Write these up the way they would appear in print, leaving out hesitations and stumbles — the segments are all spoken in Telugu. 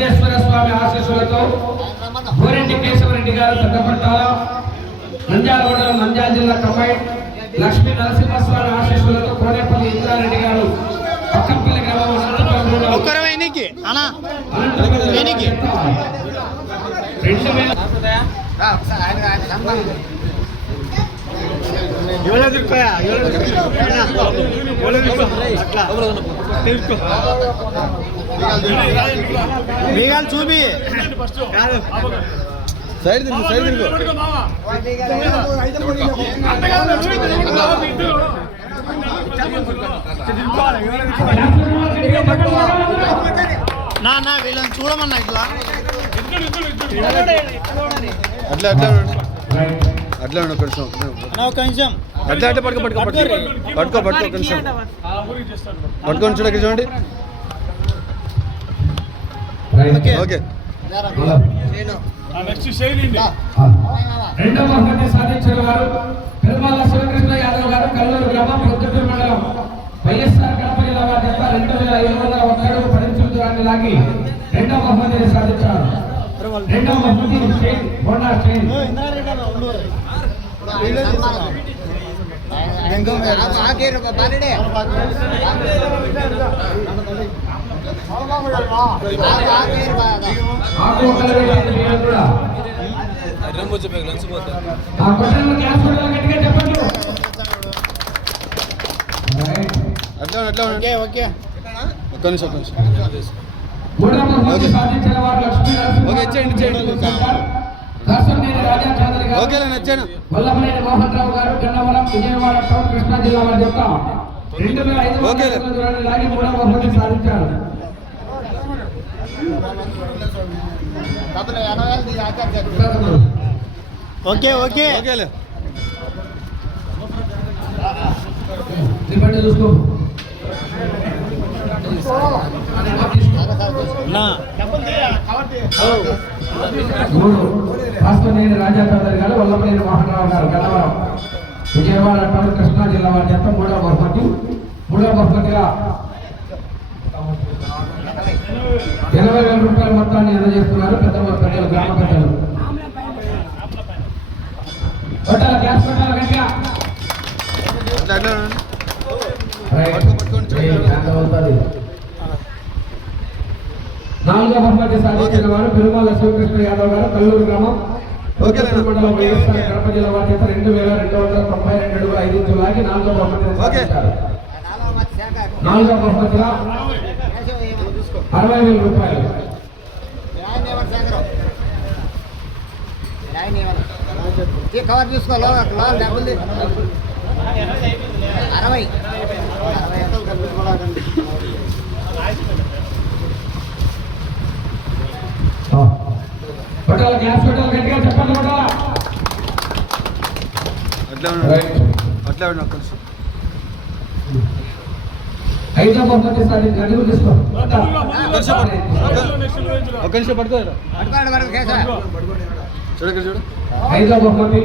సిద్ధేశ్వర స్వామి ఆశీస్సులతో గోరెడ్డి కేశవరెడ్డి గారు పెద్దపట్టాల నంద్యాల మండలం నంద్యాల జిల్లా కంబైన్ లక్ష్మీ నరసింహస్వామి ఆశీస్సులతో కోనేపల్లి ఇంద్రారెడ్డి గారు పక్కపల్లి గ్రామం మేఘాలు చూపి సైడ్ తిరుగు సైడ్ తిరుగు నా వీళ్ళని చూడమన్నా ఇట్లా అట్లా అట్లా అట్లా కొంచెం కొంచెం అట్లా అంటే పట్టుకో పట్టుకో పట్టుకో పట్టుకో కొంచెం పట్టుకొని చూడక చూడండి ఓకే రెండవ బహుమతి సాధించిన వారు పెరుమాల శివకృష్ణ యాదవ్ గారు కల్లూరు గ్రామం పొద్దుటూరు మండలం వైఎస్ఆర్ కడప జిల్లా వారి చేత 2501 అడుగు పరీక్షల దూరాన్ని లాగి రెండవ బహుమతిని సాధించారు. రెండవ బహుమతి హోండా చైన్ అట్లా అట్లా ఓకే ఒక్క నిమిషం ఒక్క నిమిషం ఓకే ఇచ్చేయండి ఇచ్చేయండి ఓకే నచ్చాను వల్లభనేని మోహన్ రావు గారు గన్నవరం విజయవాడ టౌన్ కృష్ణా జిల్లా వారి యొక్క 2500 దూరాన్ని లాగి మూడవ బహుమతి సాధించారు. ఓకే ఓకే ఓకే చూసుకో భాస్కర్నేని రాజా చౌదరి గారు వల్లభనేని మోహన్ రావు గారు గన్నవరం విజయవాడ టౌన్ కృష్ణా జిల్లా వారి యొక్క మూడవ బహుమతిగా 20,000 రూపాయల మొత్తాన్ని అందజేస్తున్నారు పెద్దవారు ప్రజలు గ్రామ పెద్దలు. గ్యాస్ పెట్టాలి గట్టిగా నాలుగో బహుమతి సాధించిన వారు పెరుమాల శివకృష్ణ యాదవ్ గారు కల్లూరు గ్రామం మండలం వైఎస్ఆర్ కడప జిల్లా వారి చేత 2292 అడుగుల 5 ఇంచులు లాగి నాలుగో బహుమతిని సాధించారు. నాలుగో బహుమతిగా 60,000 రూపాయలు. కవర్ చూసుకో డబ్బులు 60 పట్టాల గ్యాస్ పెట్టాలి గట్టిగా చెప్పండి పట్టాల అట్లా ఐదో బహుమతి సాధించారు. తీసుకో ఒక నిమిషం పట్టుకో చూడక చూడు. ఐదో బహుమతి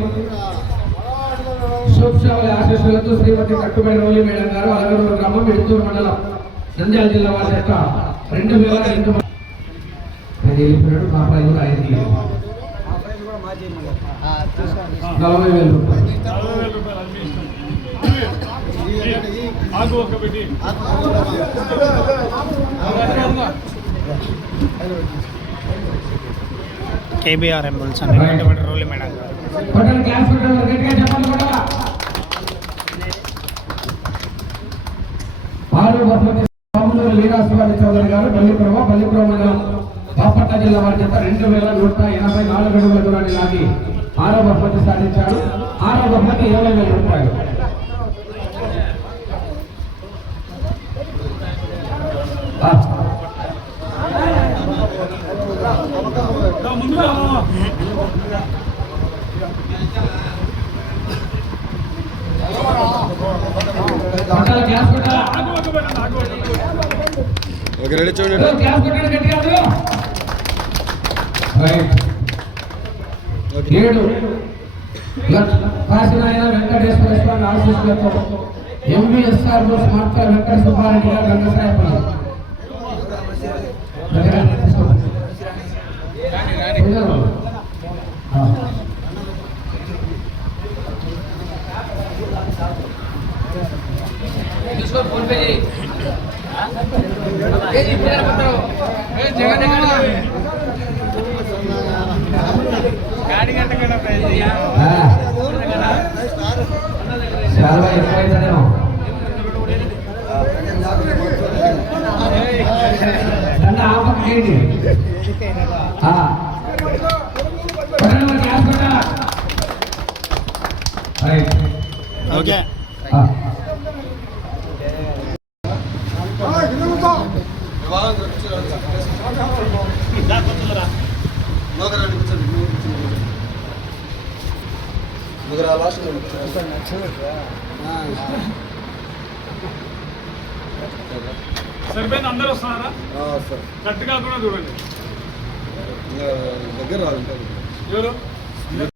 సూక్ష్మల ఆశీస్సులతో శ్రీమతి కట్టుబడి రోలి మేడం గారు అలగనూరు గ్రామం మిడుతూరు మండలం నంద్యాల జిల్లా వారి యొక్క 2002 40,000 రూపాయలు. కేబీఆర్ ఎంబుల్స్ రోలి మేడం లీలాశివాజీ చౌదరి గారు బల్లిపురం మండలం బాపట్ల జిల్లా వారి చేత 2184 అడుగుల దూరాన్ని లాగి 6వ బహుమతి సాధించారు. 6వ బహుమతి 20,000 రూపాయలు. ఓకే రెడీ చూడండి. కాశీనాయన వెంకటేశ్వర స్వామి ఆశీస్సులతో ఎంవీఎస్ఆర్ స్మార్ట్ వెంకట సుబ్బారెడ్డి గారు రంగసాయపల్లి చాలా ఎక్కువైతేనేమో దండ ఆపకేంటి ఓకే సరిపోయింది. అందరూ వస్తున్నారా? కరెక్ట్ కాకుండా చూడండి. దగ్గర ఎవరు